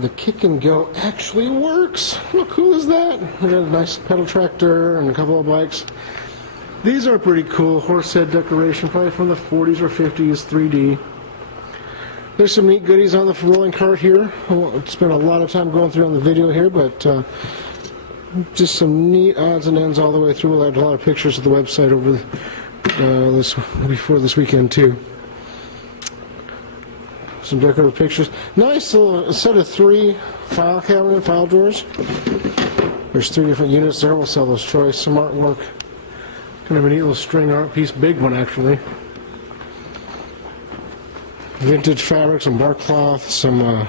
the kick and go actually works. How cool is that? I got a nice pedal tractor and a couple of bikes. These are pretty cool. Horse head decoration, probably from the 40s or 50s, 3D. There's some neat goodies on the rolling cart here. I won't spend a lot of time going through on the video here, but just some neat odds and ends all the way through. We'll have a lot of pictures of the website over before this weekend too. Some decorative pictures. Nice little set of 3 file cabinet, file drawers. There's 3 different units there. We'll sell those choice. Some artwork. Kind of a neat little string art piece. Big one, actually. Vintage fabric, some bark cloth, some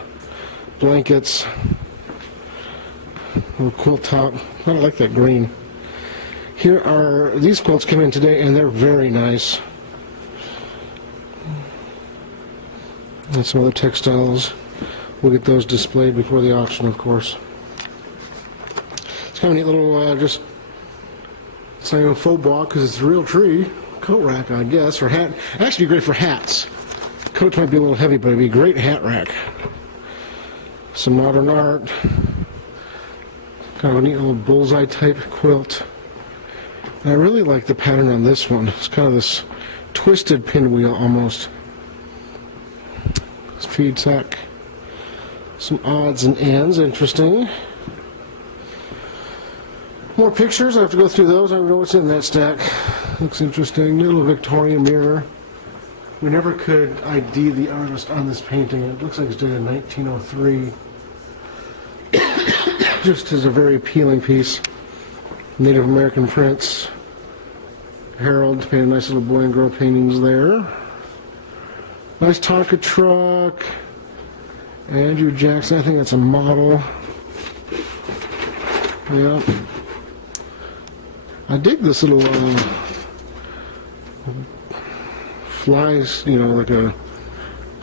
blankets. Little quilt top. I like that green. Here are, these quilts came in today and they're very nice. And some other textiles. We'll get those displayed before the auction, of course. It's kind of a neat little, just, it's not even faux bois because it's a real tree. Coat rack, I guess, or hat. Actually, be great for hats. Coats might be a little heavy, but it'd be a great hat rack. Some modern art. Kind of a neat little bullseye type quilt. And I really like the pattern on this one. It's kind of this twisted pinwheel almost. Feed sack. Some odds and ends, interesting. More pictures, I have to go through those. I don't know what's in that stack. Looks interesting. Little Victorian mirror. We never could ID the artist on this painting. It looks like it's done in 1903. Just as a very appealing piece. Native American prints. Harold painted nice little boy and girl paintings there. Nice Tonka truck. Andrew Jackson, I think that's a model. Yeah. I dig this little flies, you know, like a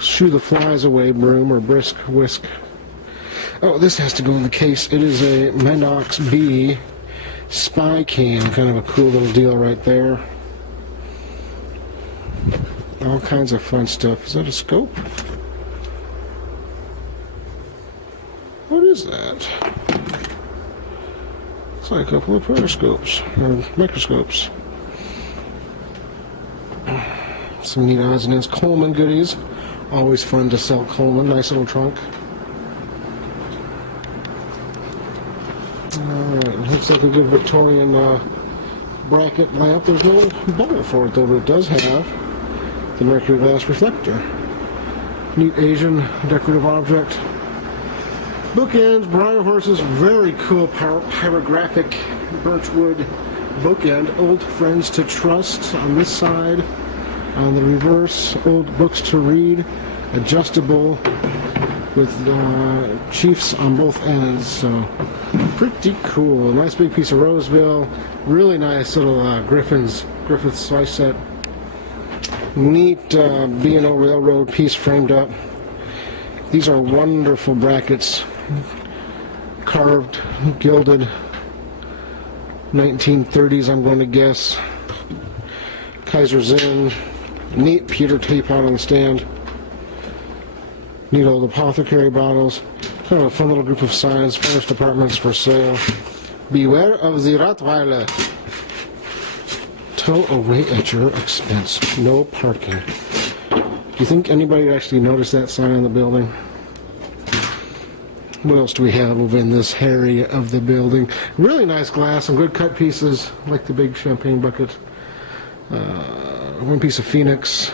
shoo the flies away broom or brisk whisk. Oh, this has to go in the case. It is a Mendox B spy cam. Kind of a cool little deal right there. All kinds of fun stuff. Is that a scope? What is that? It's like a couple of periscopes or microscopes. Some neat odds and ends. Coleman goodies. Always fun to sell Coleman. Nice little trunk. Alright, looks like a good Victorian bracket lamp. There's no bowl for it though, but it does have the mercury glass reflector. Neat Asian decorative object. Bookends, briar horses, very cool pyrographic birchwood bookend. Old friends to trust on this side. On the reverse, old books to read. Adjustable with chiefs on both ends. So pretty cool. Nice big piece of Roseville. Really nice little Griffith slice set. Neat B&O Railroad piece framed up. These are wonderful brackets. Carved, gilded. 1930s, I'm going to guess. Kaiser Zinn. Neat pewter teapot on the stand. Neat old apothecary bottles. Kind of a fun little group of signs. Furnished apartments for sale. Beware of the Rottweiler. Tow away at your expense. No parking. Do you think anybody actually noticed that sign on the building? What else do we have over in this area of the building? Really nice glass, some good cut pieces, like the big champagne bucket. One piece of Phoenix.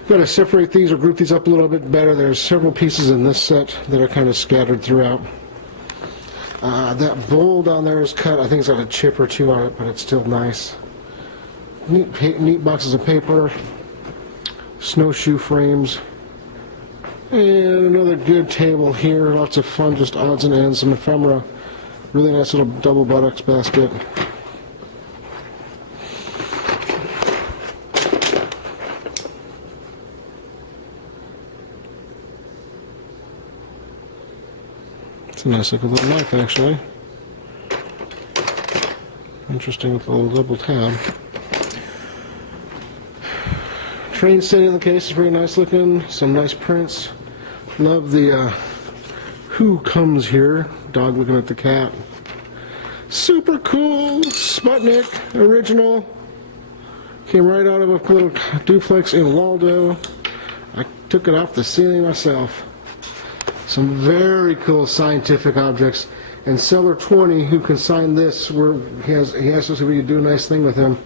I've got to separate these or group these up a little bit better. There's several pieces in this set that are kind of scattered throughout. That bowl down there is cut. I think it's got a chip or two on it, but it's still nice. Neat boxes of paper, snowshoe frames, and another good table here. Lots of fun, just odds and ends, some ephemera. Really nice little double buttocks basket. It's a nice looking little knife, actually. Interesting with a little double tab. Train setting in the case is very nice looking. Some nice prints. Love the Who comes here? Dog looking at the cat. Super cool Sputnik original. Came right out of a little duplex in Waldo. I took it off the ceiling myself. Some very cool scientific objects. And seller 20, who consigned this, where he asked us if we could do a nice thing with him.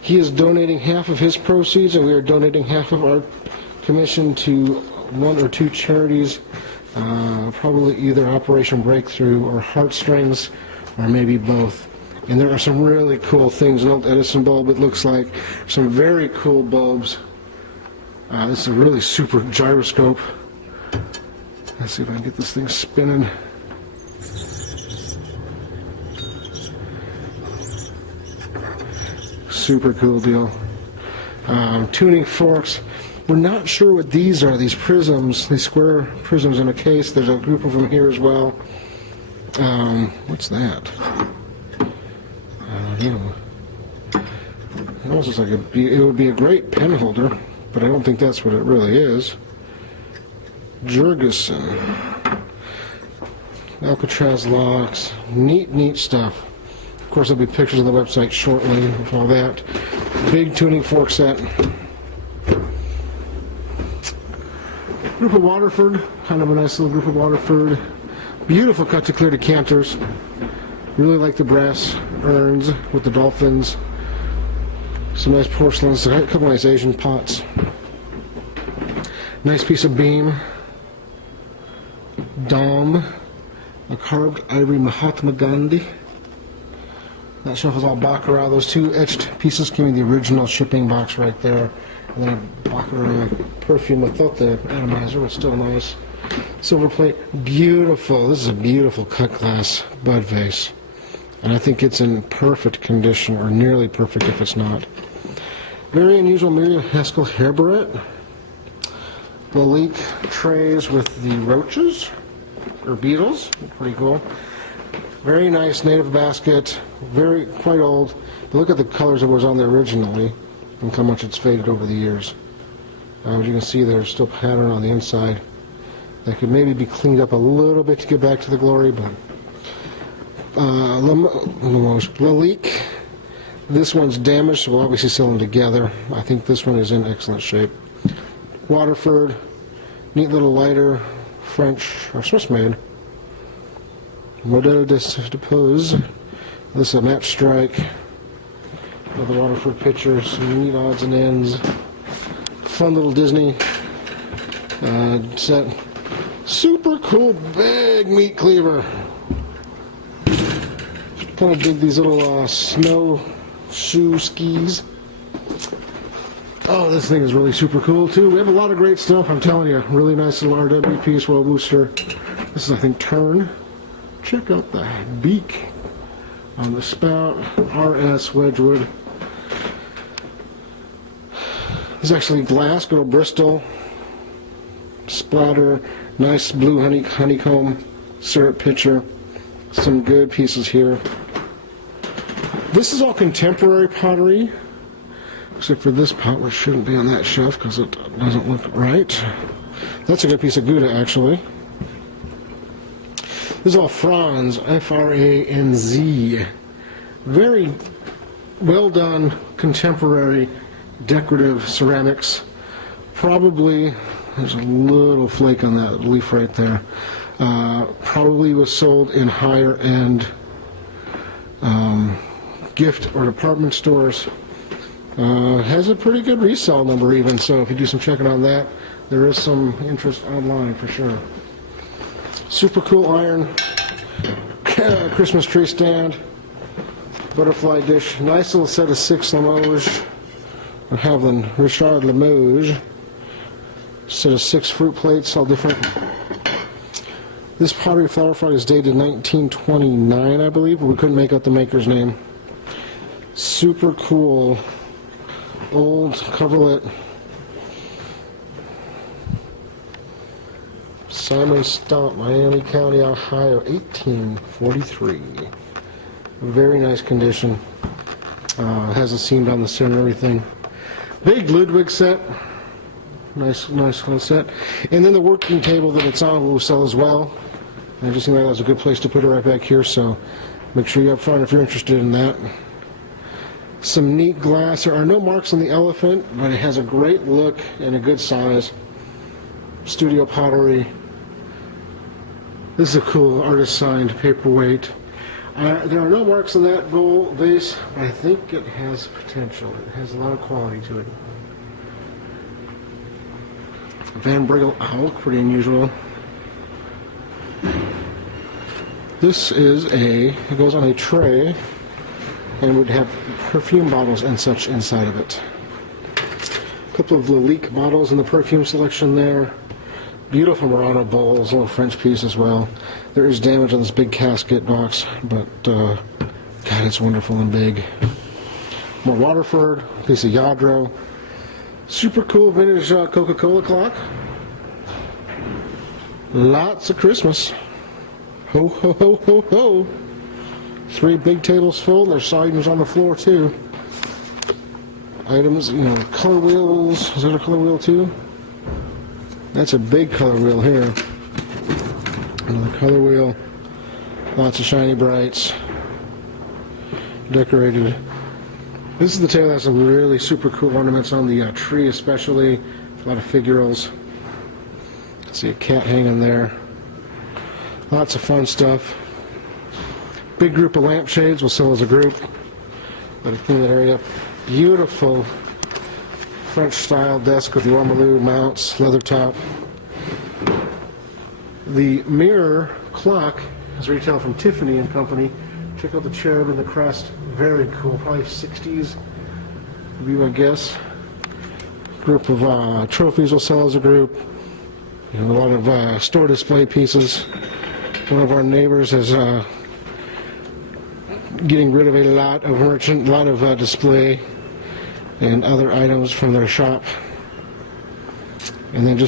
He is donating half of his proceeds, and we are donating half of our commission to one or two charities, probably either Operation Breakthrough or Heartstrings, or maybe both. And there are some really cool things. An old Edison bulb, it looks like. Some very cool bulbs. This is a really super gyroscope. Let's see if I can get this thing spinning. Super cool deal. Tuning forks. We're not sure what these are, these prisms, these square prisms in a case. There's a group of them here as well. What's that? I don't know. It almost looks like it would be a great pen holder, but I don't think that's what it really is. Jurgensen. Alcatraz locks. Neat stuff. Of course, there'll be pictures on the website shortly of all that. Big tuning fork set. Group of Waterford. Kind of a nice little group of Waterford. Beautiful cut to clear decanters. Really like the brass urns with the dolphins. Some nice porcelains. A couple nice Asian pots. Nice piece of beam. Dom. A carved ivory Mahatma Gandhi. That shelf is all Baccarat. Those two etched pieces came in the original shipping box right there. And then a Baccarat perfume without the atomizer, but still nice. Silver plate, beautiful. This is a beautiful cut glass bud vase. And I think it's in perfect condition, or nearly perfect if it's not. Very unusual Miriam Haskell hair barrette. Lalique trays with the roaches, or beetles. Pretty cool. Very nice native basket. Quite old. But look at the colors that was on there originally and how much it's faded over the years. As you can see, there's still pattern on the inside that could maybe be cleaned up a little bit to get back to the glory, but Lalique. This one's damaged, so we'll obviously sell them together. I think this one is in excellent shape. Waterford, neat little lighter, French or Swiss made. Modèle de Pose. This is a match strike. Of the Waterford picture, some neat odds and ends. Fun little Disney set. Super cool big meat cleaver. Kind of dig these little snow shoe skis. Oh, this thing is really super cool too. We have a lot of great stuff, I'm telling you. Really nice little RW piece, well booster. This is, I think, Turn. Check out the beak on the spout. RS Wedgwood. This is actually glass, good old Bristol. Splatter. Nice blue honeycomb syrup pitcher. Some good pieces here. This is all contemporary pottery, except for this pot, which shouldn't be on that shelf because it doesn't look right. That's a good piece of Gouda, actually. This is all Franz, F-R-A-N-Z. Very well done, contemporary, decorative ceramics. Probably, there's a little flake on that leaf right there. Probably was sold in higher end gift or department stores. Has a pretty good resale number even, so if you do some checking on that, there is some interest online for sure. Super cool iron Christmas tree stand, butterfly dish, nice little set of 6 Limoges. I have them Richard Limoges, set of 6 fruit plates, all different. This pottery flower frog is dated 1929, I believe, but we couldn't make out the maker's name. Super cool old coverlet. Simon Stump, Miami County, Ohio, 1843. Very nice condition. Has a seam down the center and everything. Big Ludwig set. Nice little set. And then the working table that it's on we'll sell as well. I just think that was a good place to put it right back here, so make sure you're up front if you're interested in that. Some neat glass. There are no marks on the elephant, but it has a great look and a good size. Studio pottery. This is a cool artist-signed paperweight. There are no marks on that bowl vase, but I think it has potential. It has a lot of quality to it. Van Briggle owl, pretty unusual. This is it goes on a tray and would have perfume bottles and such inside of it. A couple of Lalique bottles in the perfume selection there. Beautiful Murano bowls, a little French piece as well. There is damage on this big casket box, but God, it's wonderful and big. More Waterford, a piece of Yadro. Super cool vintage Coca-Cola clock. Lots of Christmas. Ho, ho, ho, ho, ho. 3 big tables full. There's items on the floor, too. Items, color wheels. Is that a color wheel, too? That's a big color wheel here. Another color wheel. Lots of shiny brights. Decorated. This is the table that has some really super cool ornaments on the tree, especially. A lot of figurals. See a cat hanging there. Lots of fun stuff. Big group of lampshades. We'll sell as a group. Let it clean that area up. Beautiful French style desk with the ormolu mounts, leather top. The mirror clock is retailed from Tiffany and Company. Check out the cherub and the crest. Very cool. Probably 60s would be my guess. Group of trophies will sell as a group. A lot of store display pieces. One of our neighbors is getting rid of a lot of display and other items from their shop, and then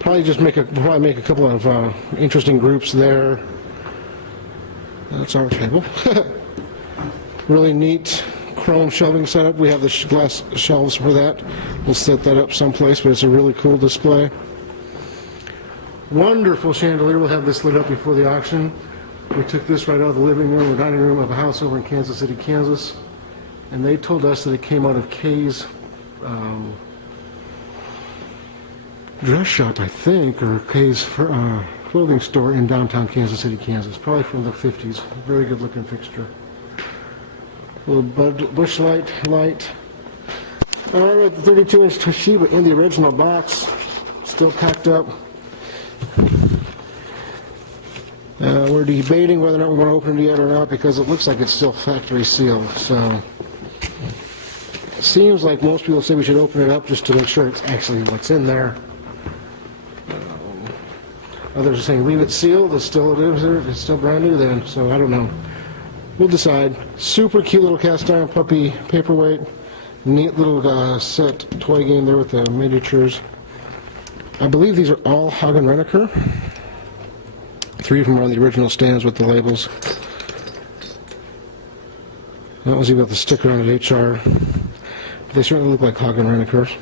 probably make a couple of interesting groups there. That's our table. Really neat chrome shelving setup. We have the glass shelves for that. We'll set that up someplace, but it's a really cool display. Wonderful chandelier. We'll have this lit up before the auction. We took this right out of the living room or dining room of a house over in Kansas City, Kansas. And they told us that it came out of Kay's dress shop, I think, or Kay's clothing store in downtown Kansas City, Kansas. Probably from the 50s. Very good looking fixture. A little bush light. All right, the 32-inch Toshiba in the original box. Still packed up. We're debating whether or not we want to open it yet or not because it looks like it's still factory sealed. So it seems like most people say we should open it up just to make sure it's actually what's in there. Others are saying leave it sealed. It's still brand new then. So I don't know. We'll decide. Super cute little cast iron puppy paperweight. Neat little set toy game there with the miniatures. I believe these are all Hagen Renaker. 3 of them are on the original stands with the labels. That was even with the sticker on it, HR. They certainly look like Hagen Renekers. A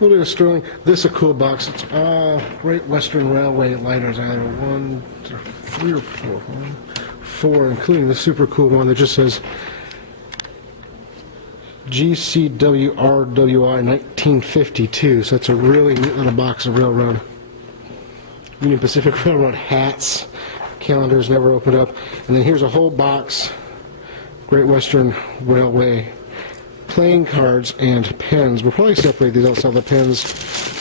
little bit of sterling. This is a cool box. It's all Great Western Railway lighters. Either 1, 3, or 4. 4, including the super cool one that just says GCWRWI 1952. So it's a really neat little box of railroad. Union Pacific Railroad hats. Calendars never opened up. And then here's a whole box. Great Western Railway playing cards and pens. We'll probably separate these. I'll sell the pens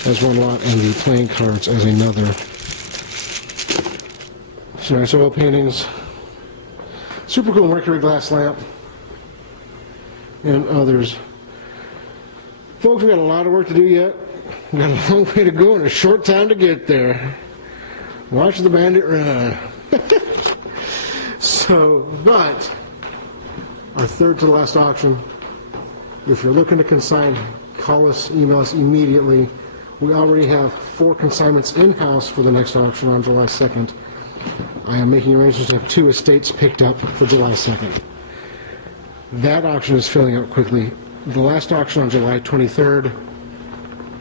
as one lot and the playing cards as another. So nice oil paintings. Super cool mercury glass lamp. And others. Folks, we've got a lot of work to do yet. We've got a long way to go and a short time to get there. Watch the bandit run. But our third to the last auction. If you're looking to consign, call us, email us immediately. We already have 4 consignments in-house for the next auction on July 2nd. I am making arrangements to have 2 estates picked up for July 2nd. That auction is filling up quickly. The last auction on July 23rd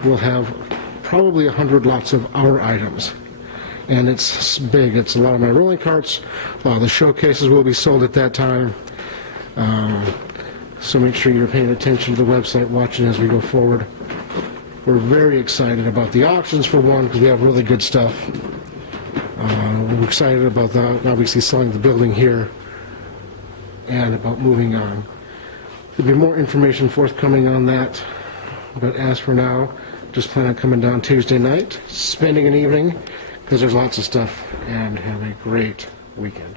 will have probably 100 lots of our items. and it's big. It's a lot of my rolling carts. The showcases will be sold at that time. So make sure you're paying attention to the website, watching as we go forward. We're very excited about the auctions, for one, because we have really good stuff. We're excited about that, obviously selling the building here, and about moving on. There'll be more information forthcoming on that, but as for now, just plan on coming down Tuesday night, spending an evening, because there's lots of stuff, and have a great weekend.